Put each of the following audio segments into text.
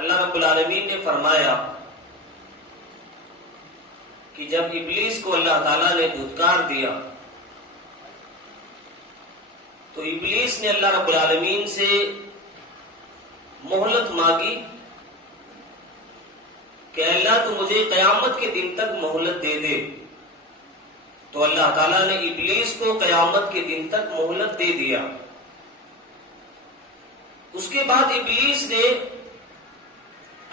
اللہ رب العالمین نے فرمایا کہ جب ابلیس کو اللہ تعالیٰ نے دھتکار دیا تو ابلیس نے اللہ رب العالمین سے مہلت مانگی کہ اللہ تو مجھے قیامت کے دن تک مہلت دے دے. تو اللہ تعالیٰ نے ابلیس کو قیامت کے دن تک مہلت دے دیا. اس کے بعد ابلیس نے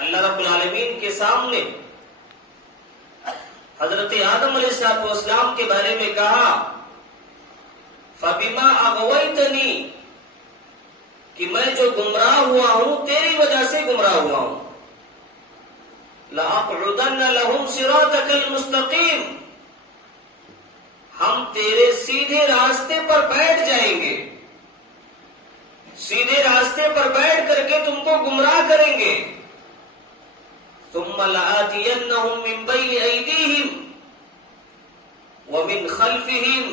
اللہ رب العالمین کے سامنے حضرت آدم علیہ السلام کے بارے میں کہا فَبِمَا أَغْوَيْتَنِي کہ میں جو گمراہ ہوا ہوں تیری وجہ سے گمراہ ہوا ہوں. لَأَقْعُدَنَّ لَهُمْ صِرَاطَكَ الْمُسْتَقِيمَ ہم تیرے سیدھے راستے پر بیٹھ جائیں گے, سیدھے راستے پر بیٹھ کر کے تم کو گمراہ کریں گے. ثُمَّ لَآتِيَنَّهُمْ مِنْ بَيْنِ أَيْدِيهِمْ وَمِنْ خَلْفِهِمْ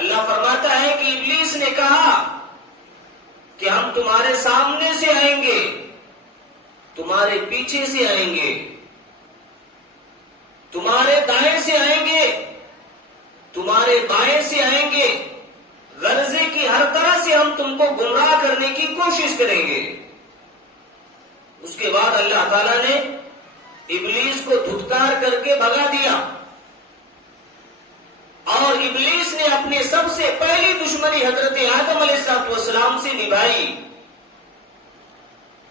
اللہ فرماتا ہے کہ ابلیس نے کہا کہ ہم تمہارے سامنے سے آئیں گے, تمہارے پیچھے سے آئیں گے, تمہارے دائیں سے آئیں گے, تمہارے بائیں سے آئیں گے, غرضے کی ہر طرح سے ہم تم کو گمراہ کرنے کی کوشش کریں گے. اس کے بعد اللہ تعالیٰ نے ابلیس کو دھتکار کر کے بھگا دیا اور ابلیس نے اپنے سب سے پہلی دشمنی حضرت آدم علیہ السلام سے نبھائی.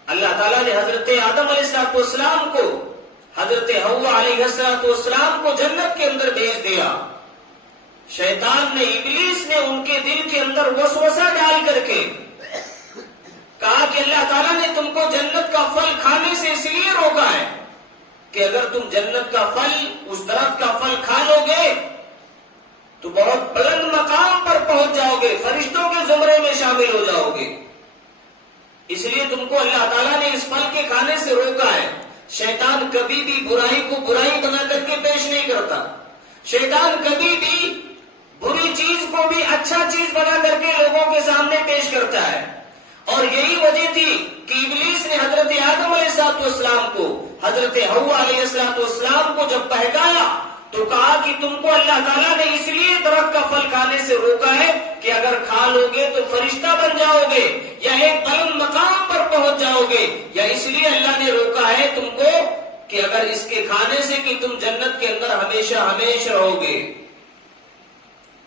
اللہ تعالیٰ نے حضرت آدم علیہ السلام کو حضرت حوا علیہ السلام کو جنت کے اندر بھیج دیا. شیطان نے ابلیس نے ان کے دل کے اندر وسوسہ ڈال کر کے کہا کہ اللہ تعالیٰ نے تم کو جنت کا پھل کھانے سے اس لیے روکا ہے کہ اگر تم جنت کا پھل, اس درخت کا پھل کھا لو گے تو بہت بلند مقام پر پہنچ جاؤ گے, فرشتوں کے زمرے میں شامل ہو جاؤ گے. اس لیے تم کو اللہ تعالیٰ نے اس پھل کے کھانے سے روکا ہے. شیطان کبھی بھی برائی کو برائی بنا کر کے پیش نہیں کرتا. شیطان کبھی بھی بری چیز کو بھی اچھا چیز بنا کر کے لوگوں کے سامنے پیش کرتا ہے. اور یہی وجہ تھی کہ ابلیس نے حضرت آدم علیہ السلام کو حضرت حوا علیہ السلام کو جب بہکایا تو کہا کہ تم کو اللہ تعالیٰ نے اس لیے درخت کا پھل کھانے سے روکا ہے کہ اگر کھا لو گے تو فرشتہ بن جاؤ گے یا ایک بلند مقام پر پہنچ جاؤ گے, یا اس لیے اللہ نے روکا ہے تم کو کہ اگر اس کے کھانے سے کہ تم جنت کے اندر ہمیشہ ہمیشہ رہو گے.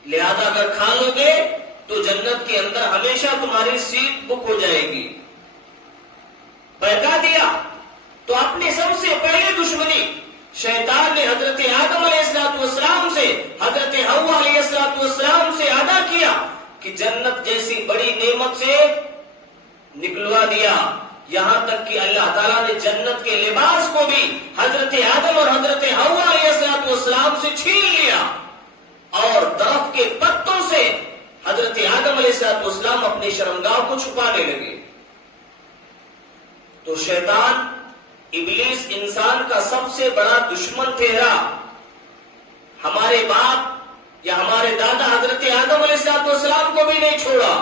لہذا اگر کھا لو گے تو جنت کے اندر ہمیشہ تمہاری سیٹ بک ہو جائے گی. بہکا دیا تو اپنی سب سے پہلی دشمنی شیطان نے حضرت آدم علیہ السلام سے حضرت حوا علیہ السلام سے ادا کیا کہ جنت جیسی بڑی نعمت سے نکلوا دیا. یہاں تک کہ اللہ تعالیٰ نے جنت کے لباس کو بھی حضرت آدم اور حضرت حوا علیہ السلام سے چھین لیا اور درخت کے پتوں سے حضرت آدم علیہ السلام اپنی شرمگاہ کو چھپانے لگے. تو شیطان ابلیس انسان کا سب سے بڑا دشمن ٹھہرا. ہمارے باپ یا ہمارے دادا حضرت آدم علیہ السلام کو بھی نہیں چھوڑا.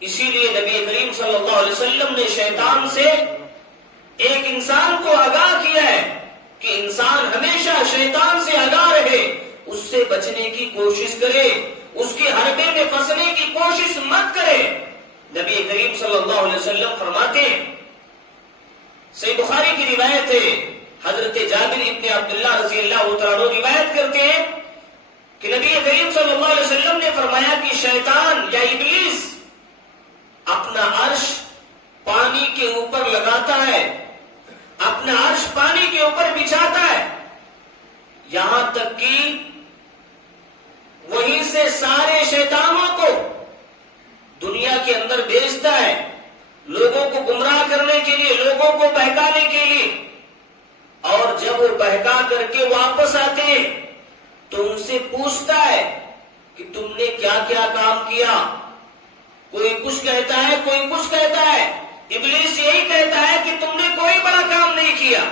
اسی لیے نبی کریم صلی اللہ علیہ وسلم نے شیطان سے ایک انسان کو آگاہ کیا ہے کہ انسان ہمیشہ شیطان سے آگاہ رہے, اس سے بچنے کی کوشش کرے, اس کے حربے میں پھنسنے کی کوشش مت کرے. نبی کریم صلی اللہ علیہ وسلم فرماتے ہیں, صحیح بخاری کی روایت ہے, حضرت جابر ابن عبداللہ رضی اللہ تعالیٰ روایت کرتے ہیں کہ نبی کریم صلی اللہ علیہ وسلم نے فرمایا کہ شیطان یا ابلیس اپنا عرش پانی کے اوپر لگاتا ہے, اپنا عرش پانی کے اوپر بچھاتا ہے, یہاں تک کہ وہیں سے سارے شیطانوں کو دنیا کے اندر بھیجتا ہے, لوگوں کو گمراہ کرنے کے لیے, لوگوں کو بہکانے کے لیے. اور جب وہ بہکا کر کے واپس آتے ہیں تو ان سے پوچھتا ہے کہ تم نے کیا کیا کام کیا. کوئی کچھ کہتا ہے, کوئی کچھ کہتا ہے. ابلیس یہی کہتا ہے کہ تم نے کوئی بڑا کام نہیں کیا.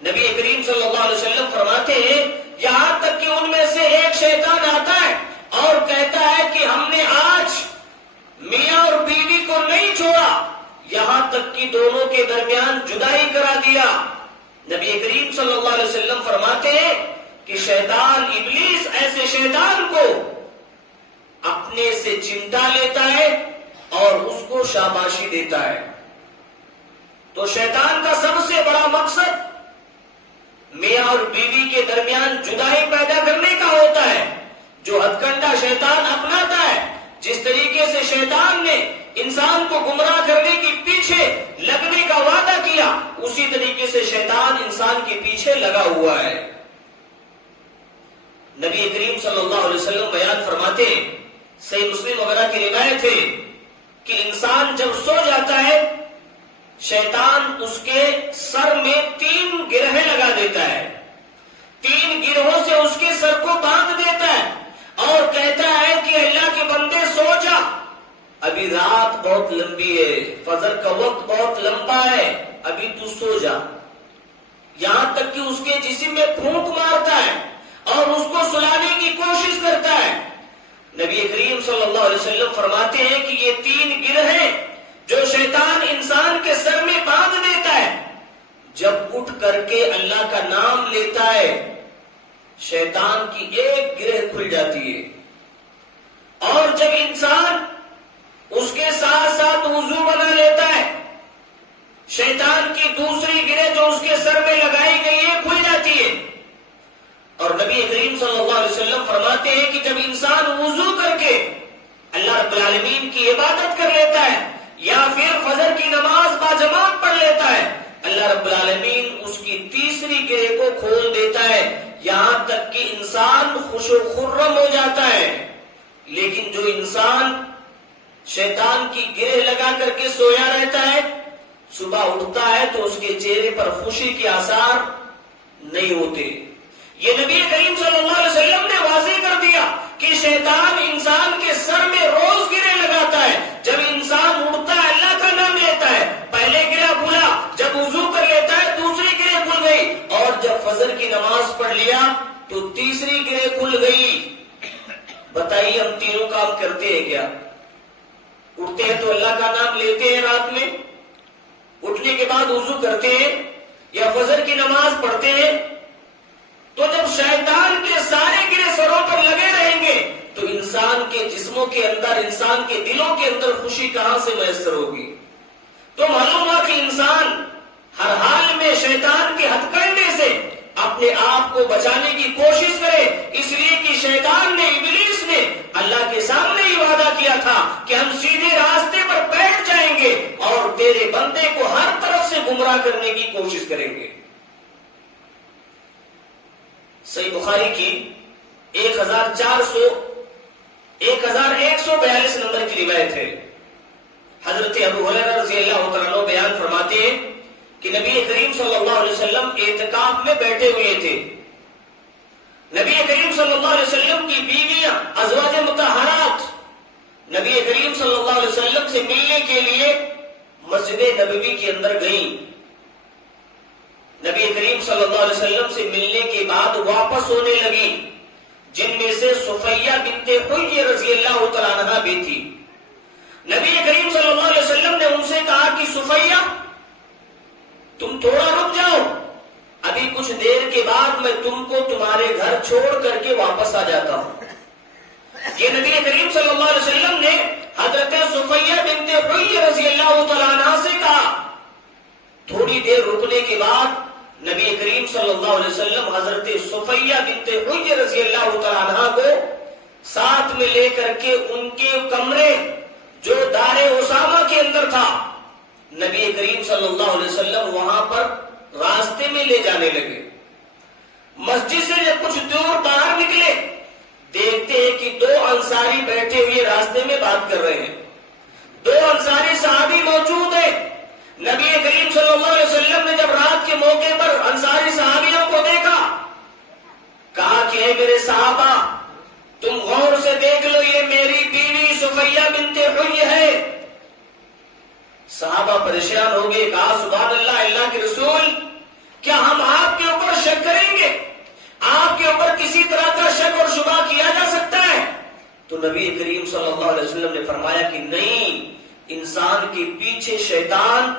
نبی کریم صلی اللہ علیہ وسلم فرماتے ہیں یہاں تک کہ ان میں سے ایک شیطان آتا ہے اور کہتا ہے کہ ہم نے آج میاں اور بیوی کو نہیں چھوڑا یہاں تک کہ دونوں کے درمیان جدائی کرا دیا۔ نبی کریم صلی اللہ علیہ وسلم فرماتے ہیں کہ شیطان ابلیس ایسے شیطان کو اپنے سے چمٹا لیتا ہے اور اس کو شاباشی دیتا ہے۔ تو شیطان کا سب سے بڑا مقصد میاں اور بیوی کے درمیان جدائی پیدا کرنے کا ہوتا ہے۔ جو ہتھ کنڈا شیطان اپناتا ہے، جس طریقے سے شیطان نے انسان کو گمراہ کرنے کے پیچھے لگنے کا وعدہ کیا، اسی طریقے سے شیطان انسان کے پیچھے لگا ہوا ہے۔ نبی کریم صلی اللہ علیہ وسلم بیان فرماتے ہیں، صحیح مسلم وغیرہ کی روایت ہے کہ انسان جب سو جاتا ہے، شیطان اس کے سر میں 3 گرہیں لگا دیتا ہے، 3 گرہوں سے اس کے سر کو باندھ دیتا ہے اور کہتا ہے کہ اللہ کے بندے سو جا، ابھی رات بہت لمبی ہے، فجر کا وقت بہت لمبا ہے، ابھی تو سو جا۔ یہاں تک کہ اس کے جسم میں پھونک مارتا ہے اور اس کو سلانے کی کوشش کرتا ہے۔ نبی کریم صلی اللہ علیہ وسلم فرماتے ہیں کہ یہ 3 گرہیں جو شیطان انسان کے سر میں باندھ دیتا ہے، جب اٹھ کر کے اللہ کا نام لیتا ہے، شیطان کی ایک گرہ کھل جاتی ہے، اور جب انسان اس کے ساتھ ساتھ وضو بنا لیتا ہے، شیطان کی دوسری گرہ جو اس کے سر میں لگائی گئی ہے کھل جاتی ہے۔ اور نبی کریم صلی اللہ علیہ وسلم فرماتے ہیں کہ جب انسان وضو کر کے اللہ رب العالمین کی عبادت کر لیتا ہے یا پھر فجر کی نماز باجماعت پڑھ لیتا ہے، اللہ رب العالمین اس کی تیسری گرہ کو کھول دیتا ہے، یہاں تک کہ انسان خوش و خرم ہو جاتا ہے۔ لیکن جو انسان شیطان کی گرہ لگا کر کے سویا رہتا ہے، صبح اٹھتا ہے تو اس کے چہرے پر خوشی کے آثار نہیں ہوتے۔ یہ نبی کریم صلی اللہ علیہ وسلم نے واضح کر دیا کہ شیطان انسان کے سر میں روز گرہ لگاتا ہے۔ جب انسان اٹھتا ہے اللہ کا نام لیتا ہے، پہلے گرہ کھلا، جب وضو کر لیتا ہے دوسری گرہ کھل گئی، اور جب فجر کی نماز پڑھ لیا تو تیسری گرہ کھل گئی۔ بتائیے ہم تینوں کام کرتے ہیں کیا؟ اٹھتے ہیں تو اللہ کا نام لیتے ہیں، رات میں اٹھنے کے بعد وضو کرتے ہیں یا فجر کی نماز پڑھتے ہیں؟ تو جب شیطان کے سارے گرہ سروں پر لگے رہیں گے تو انسان کے جسموں کے اندر، انسان کے دلوں کے اندر خوشی کہاں سے میسر ہوگی؟ تو معلوم ہوا کہ انسان ہر حال میں شیطان کے ہتھ کنڈے سے اپنے آپ کو بچانے کی کوشش کرے، اس لیے کہ شیطان نے، ابلیس نے اللہ کے سامنے ہی وعدہ کیا تھا کہ ہم سیدھے راستے پر بیٹھ جائیں گے اور تیرے بندے کو ہر طرف سے گمراہ کرنے کی کوشش کریں گے۔ صحیح بخاری کی 1142 نمبر کی روایت ہے۔ حضرت ابو ہریرہ رضی اللہ تعالیٰ عنہ بیان فرماتے ہیں کہ نبی کریم صلی اللہ علیہ وسلم اعتکاف میں بیٹھے ہوئے تھے۔ نبی کریم صلی اللہ علیہ وسلم کی بیویاں ازواج مطہرات نبی کریم صلی اللہ علیہ وسلم سے ملنے کے لیے مسجد نبوی کے اندر گئیں۔ نبی کریم صلی اللہ علیہ وسلم سے ملنے کے بعد واپس ہونے لگی، جن میں سے صفیہ بنت حی رضی اللہ تعالیٰ عنہا بھی تھی۔ نبی کریم صلی اللہ علیہ وسلم نے ان سے کہا کہ صفیہ تم تھوڑا رک جاؤ، ابھی کچھ دیر کے بعد میں تم کو تمہارے گھر چھوڑ کر کے واپس آ جاتا ہوں۔ یہ نبی کریم صلی اللہ علیہ وسلم نے حضرت صفیہ بنت حی رضی اللہ تعالیٰ عنہا سے کہا۔ تھوڑی دیر رکنے کے بعد نبی کریم صلی اللہ علیہ وسلم حضرت صفیہ بنت حی رضی اللہ تعالیٰ عنہا کو ساتھ میں لے کر کے ان کے کمرے جو دار اسامہ کے اندر تھا، نبی کریم صلی اللہ علیہ وسلم وہاں پر راستے میں لے جانے لگے۔ مسجد سے جب کچھ دور باہر نکلے، دیکھتے ہیں کہ 2 انصاری بیٹھے ہوئے راستے میں بات کر رہے ہیں۔ 2 انصاری صحابی موجود ہیں۔ نبی کریم صلی اللہ علیہ وسلم نے جب رات کے موقع پر انصاری صحابیوں کو دیکھا، کہا کہ اے میرے صحابہ تم غور سے دیکھ لو، یہ میری بیوی صفیہ بنت حی ہے۔ صحابہ پریشان ہو گئے، کہا سبحان اللہ، اللہ کے رسول کیا ہم آپ کے اوپر شک کریں گے؟ آپ کے اوپر کسی طرح کا شک اور شبہ کیا جا سکتا ہے؟ تو نبی کریم صلی اللہ علیہ وسلم نے فرمایا کہ نہیں، انسان کے پیچھے شیطان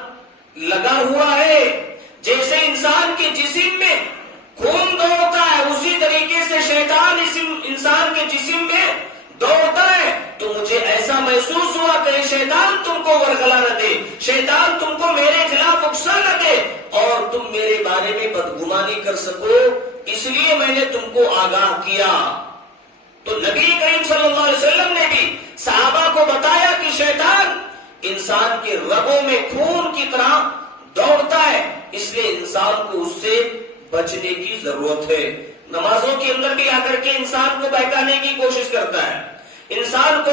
لگا ہوا ہے. جیسے انسان کے جسم میں خون دوڑتا ہے اسی طریقے سے شیطان انسان کے جسم میں دوڑتا ہے. تو مجھے ایسا محسوس ہوا کہ شیطان تم کو ورگلا نہ دے, شیطان تم کو میرے خلاف اکسا نہ دے اور تم میرے بارے میں بدگمانی کر سکو, اس لیے میں نے تم کو آگاہ کیا. تو نبی کریم صلی اللہ علیہ وسلم نے بھی صحابہ کو بتایا کہ شیطان انسان کے رگوں میں خون کی طرح دوڑتا ہے, اس لیے انسان کو اس سے بچنے کی ضرورت ہے. نمازوں کے اندر بھی آ کر کے انسان کو بہکانے کی کوشش کرتا ہے, انسان کو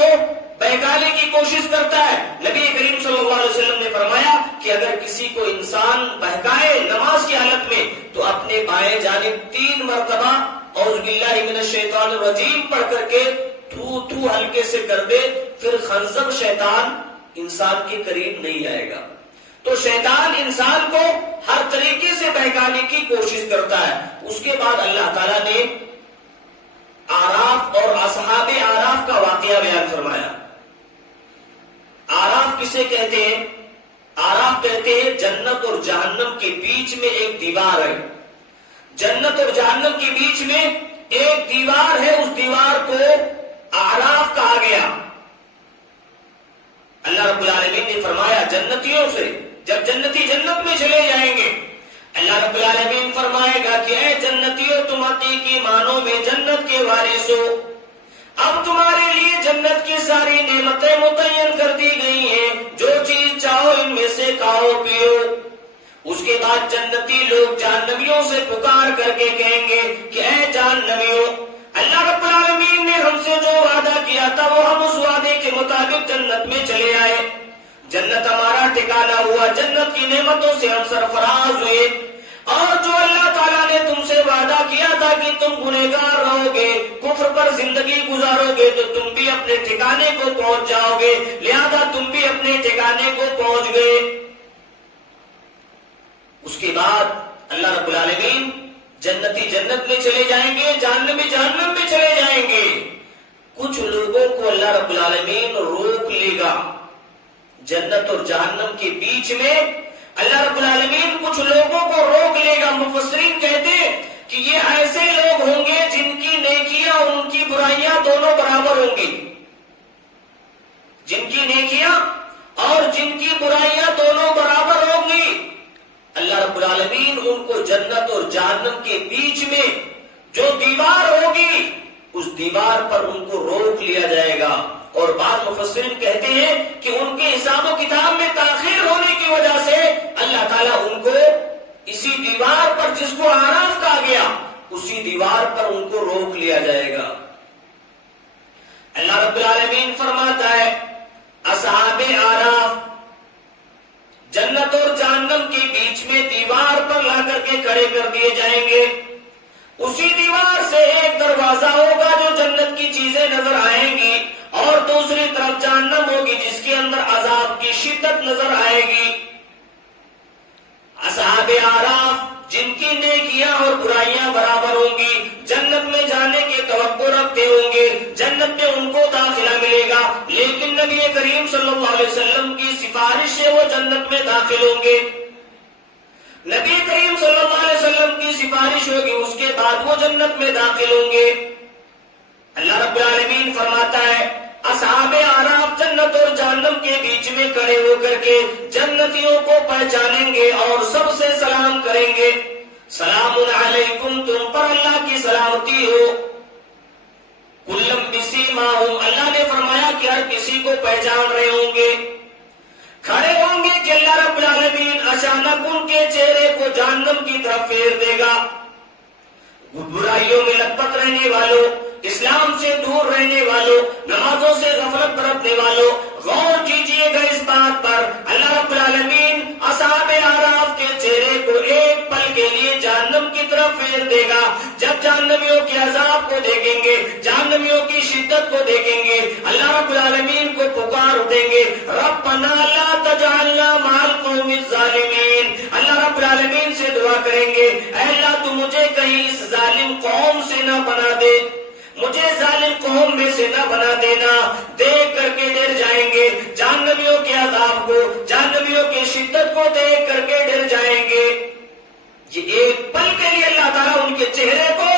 بہکانے کی کوشش کرتا ہے. نبی کریم صلی اللہ علیہ وسلم نے فرمایا کہ اگر کسی کو انسان بہکائے نماز کی حالت میں تو اپنے بائیں جانب 3 مرتبہ اعوذ باللہ من الشیطان الرجیم پڑھ کر کے تھو تھو ہلکے سے کر دے, پھر خنزب شیطان انسان کے قریب نہیں آئے گا. تو شیطان انسان کو ہر طریقے سے بہکانے کی کوشش کرتا ہے. اس کے بعد اللہ تعالیٰ نے آراف اور اصحاب آراف کا واقعہ بیان فرمایا. آراف کسے کہتے ہیں؟ آراف کہتے ہیں جنت اور جہنم کے بیچ میں ایک دیوار ہے. جنت اور جہنم کے بیچ میں ایک دیوار ہے, اس دیوار کو آراف کہا گیا. اللہ رب العالمین نے فرمایا جنتیوں سے, جب جنتی جنت میں چلے جائیں گے اللہ رب العالمین فرمائے گا کہ اے جنتیوں تم حقیقی معنوں میں جنت کے وارث ہو, اب تمہارے لیے جنت کی ساری نعمتیں متعین کر دی گئی ہیں, جو چیز چاہو ان میں سے کھاؤ پیو. اس کے بعد جنتی لوگ جہنمیوں سے پکار کر کے کہیں گے کہ اے جہنمیوں, اللہ رب العالمین نے ہم سے جو وعدہ کیا تھا وہ ہم اس وعدے کے مطابق جنت میں چلے آئے, جنت ہمارا ٹھکانہ ہوا, جنت کی نعمتوں سے ہم سرفراز ہوئے, اور جو اللہ تعالیٰ نے تم سے وعدہ کیا تھا کہ تم گنہگار رہو گے, کفر پر زندگی گزارو گے تو تم بھی اپنے ٹھکانے کو پہنچ جاؤ گے, لہذا تم بھی اپنے ٹھکانے کو پہنچ گئے. اس کے بعد اللہ رب العالمین جنتی جنت میں چلے جائیں گے, جہنمی جہنم میں چلے جائیں گے. کچھ لوگوں کو اللہ رب العالمین روک لے گا. جنت اور جہنم کے بیچ میں اللہ رب العالمین کچھ لوگوں کو روک لے گا. مفسرین کہتے ہیں کہ یہ ایسے لوگ ہوں گے جن کی نیکیاں اور ان کی برائیاں دونوں برابر ہوں گی, جن کی نیکیاں اور جن کی برائیاں دونوں برابر ہوں گی. اللہ رب العالمین ان کو جنت اور جہنم کے بیچ میں جو دیوار ہوگی اس دیوار پر ان کو روک لیا جائے گا. اور بعض مفسرین کہتے ہیں کہ ان کے حساب و کتاب میں تاخیر ہونے کی وجہ سے اللہ تعالیٰ ان کو اسی دیوار پر, جس کو آراف کہا گیا, اسی دیوار پر ان کو روک لیا جائے گا. اللہ رب العالمین فرماتا ہے اصحاب آراف جنت اور جہنم کے بیچ میں دیوار پر لا کر کے کھڑے کر دیے جائیں گے. اسی دیوار سے ایک دروازہ ہوگا جو جنت کی چیزیں نظر آئیں گی, اور دوسری طرف جہنم ہوگی جس کے اندر عذاب کی شدت نظر آئے گی. اصحاب آراف جن کی نیکیاں اور برائیاں برابر ہوں گی جنت میں جانے کی توقع رکھتے ہوں گے, جنت میں ان کو داخلہ ملے گا, لیکن نبی کریم صلی اللہ علیہ وسلم کی سفارش سے وہ جنت میں داخل ہوں گے. نبی کریم صلی اللہ علیہ وسلم کی سفارش ہوگی, اس کے بعد وہ جنت میں داخل ہوں گے. اللہ رب العالمین فرماتا ہے اصحاب آراف جنت اور جہنم کے بیچ میں کھڑے ہو کر کے جنتیوں کو پہچانیں گے اور سب سے سلام کریں گے, سلام علیکم, تم پر اللہ کی سلامتی ہو. کلم بسیماہم, اللہ نے فرمایا کہ ہر کسی کو پہچان رہے ہوں گے. کھڑے ہوں گے کہ اللہ رب العالمین اچانک ان کے چہرے کو جہنم کی طرف پھیر دے گا. برائیوں میں لپٹ رہنے والوں, اسلام سے دور رہنے والوں, نمازوں سے غفلت برتنے والوں, غور کیجئے گا اس بات پر, اللہ رب العالمین اصحاب آراف کے چہرے کو ایک پل کے لیے جہنم کی طرف پھیر دے گا. جب جہنمیوں کے عذاب کو دیکھیں گے, جہنمیوں کی شدت کو دیکھیں گے, اللہ رب العالمین کو پکار اٹھیں گے, ربنا لا تجعلنا مع القوم الظالمین. اللہ رب العالمین سے دعا کریں گے, اے اللہ تو مجھے کہیں اس ظالم قوم سے نہ بنا دے, مجھے ظالم قوم میں سے نہ بنا دینا. دیکھ کر کے ڈر جائیں گے جہنمیوں کے عذاب کو, جہنمیوں کی شدت کو دیکھ کر کے ڈر جائیں گے. یہ ایک پل کے لیے اللہ تعالیٰ ان کے چہرے کو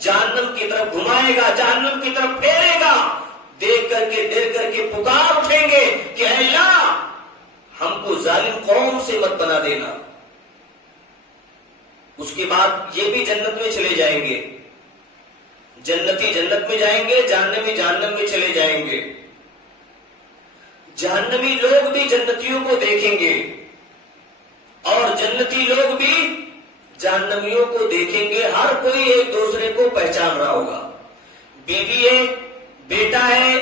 جہنم کی طرف گھمائے گا, جہنم کی طرف پھیرے گا. دیکھ کر کے ڈر کر کے پکار اٹھیں گے کہ اے اللہ ہم کو ظالم قوم سے مت بنا دینا. اس کے بعد یہ بھی جنت میں چلے جائیں گے, جنتی جنت میں جائیں گے, جہنمی جہنم میں چلے جائیں گے. جہنمی لوگ بھی جنتیوں کو دیکھیں گے اور جنتی لوگ بھی جہنمیوں کو دیکھیں گے. ہر کوئی ایک دوسرے کو پہچان رہا ہوگا. بیوی ہے, بیٹا ہے,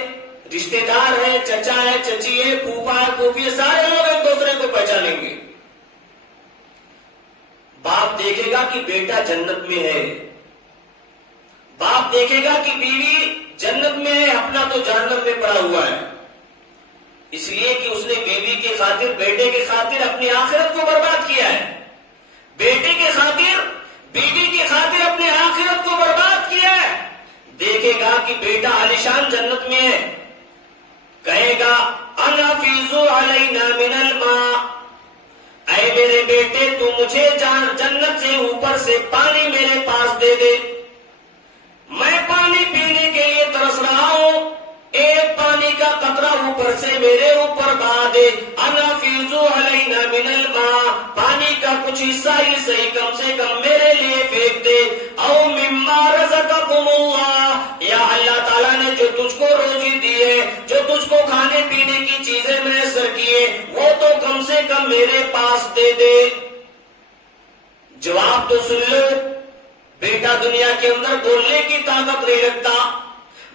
رشتہ دار ہے, چچا ہے, چچی ہے, پھوپھا ہے, پھوپھی ہے, سارے لوگ ایک دوسرے کو پہچانیں گے. باپ دیکھے گا کہ بیٹا جنت میں ہے, باپ دیکھے گا کہ بیوی جنت میں ہے, اپنا تو جہنم میں پڑا ہوا ہے. اس لیے کہ اس نے بیوی کی خاطر, بیٹے کی خاطر اپنی آخرت کو برباد کیا ہے. بیٹے کی خاطر, بیوی کی خاطر اپنی آخرت کو برباد کیا ہے. دیکھے گا کہ بیٹا عالیشان جنت میں ہے, کہے گا انفیضوا علینا من الماء, اے میرے بیٹے تو مجھے جنت سے اوپر سے پانی میرے پاس دے دے, میں پانی پینے کے لیے ترس رہا ہوں, ایک پانی کا قطرہ اوپر سے میرے اوپر بہا دے. انفیضوا علینا من الماء, پانی کا کچھ حصہ ہی صحیح کم سے کم میرے لیے پھینک دے. او مما رزقکم اللہ, یا اللہ تعالیٰ نے جو تجھ کو روزی دی ہے, جو تجھ کو کھانے پینے کی چیزیں میسر کیے, وہ تو کم سے کم میرے پاس دے دے. جواب تو سن لو, بیٹا دنیا کے اندر بولنے کی طاقت نہیں رکھتا,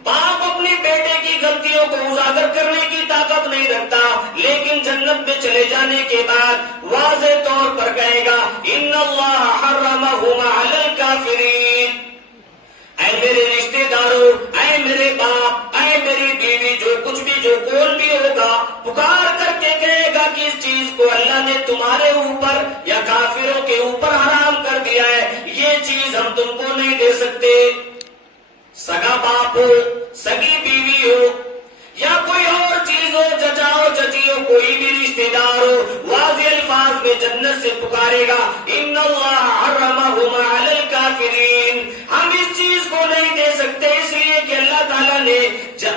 باپ اپنی بیٹے کی غلطیوں کو اجاگر کرنے کی طاقت نہیں رکھتا, لیکن جنت میں چلے جانے کے بعد واضح طور پر کہے گا ان اللہ حرمہما علی الکافرین. اے میرے رشتے داروں, اے میرے باپ, اے میری بیوی, جو کچھ بھی, جو کون بھی ہوگا, پکار کر کے کہے گا کہ اس چیز کو اللہ نے تمہارے اوپر یا کافروں کے اوپر حرام کر دیا ہے, یہ چیز ہم تم کو نہیں دے سکتے. سگا باپ ہو, سگی بیوی ہو, یا کوئی اور چیز ہو, چچا ہو, چچی ہو, کوئی بھی رشتے دار ہو, واضح الفاظ میں جنت سے پکارے گا ان اللہ حرمہما علی الکافرین. ہم اس چیز کو نہیں دے سکتے اس لیے کہ اللہ تعالیٰ نے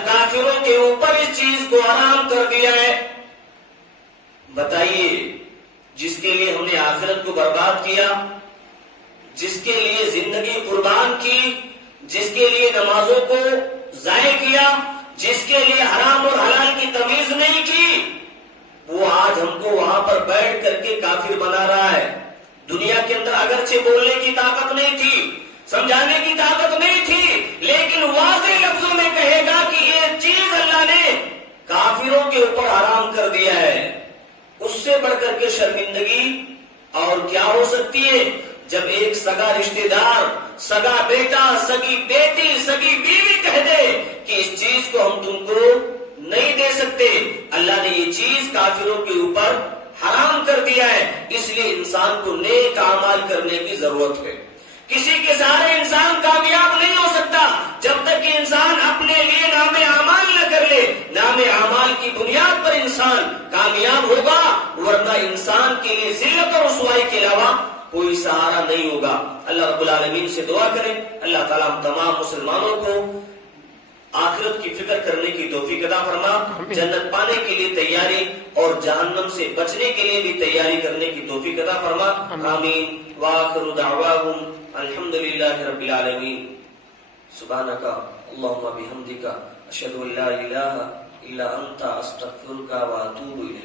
کافروں کے اوپر اس چیز کو حرام کر دیا ہے. بتائیے, جس کے لیے ہم نے آخرت کو برباد کیا, جس کے لیے زندگی قربان کی, جس کے لیے نمازوں کو ضائع کیا, جس کے لیے حرام اور حلال کی تمیز نہیں کی, وہ آج ہم کو وہاں پر بیٹھ کر کے کافر بنا رہا ہے. دنیا کے اندر اگرچہ بولنے کی طاقت نہیں تھی, سمجھانے کی طاقت نہیں تھی, لیکن واضح لفظوں میں کہے گا کہ یہ چیز اللہ نے کافروں کے اوپر حرام کر دیا ہے. اس سے بڑھ کر کے شرمندگی اور کیا ہو سکتی ہے جب ایک سگا رشتہ دار, سگا بیٹا, سگی بیٹی, سگی بیوی کہہ دے کہ اس چیز کو ہم تم کو نہیں دے سکتے, اللہ نے یہ چیز کافروں کے اوپر حرام کر دیا ہے. اس لیے انسان کو نیک اعمال کرنے کی ضرورت ہے. کسی کے سارے انسان کامیاب نہیں ہو سکتا جب تک کہ انسان اپنے لیے نام اعمال نہ کر لے. نام اعمال کی بنیاد پر انسان کامیاب ہوگا, ورنہ انسان کے لیے ذلت اور رسوائی کے علاوہ کوئی سہارا نہیں ہوگا. اللہ رب العالمین سے دعا کریں, اللہ تعالیٰ ہم تمام مسلمانوں کو آخرت کی فکر کرنے کی توفیق عطا فرما, جنت پانے کے لیے تیاری اور جہنم سے بچنے کے لیے بھی تیاری کرنے کی توفیق عطا فرما. آمین. وآخر دعواہم الحمدللہ رب العالمین. سبحانک اللہم بحمدک اشہد ان لا الہ الا انت استغفرک واتوب الیک.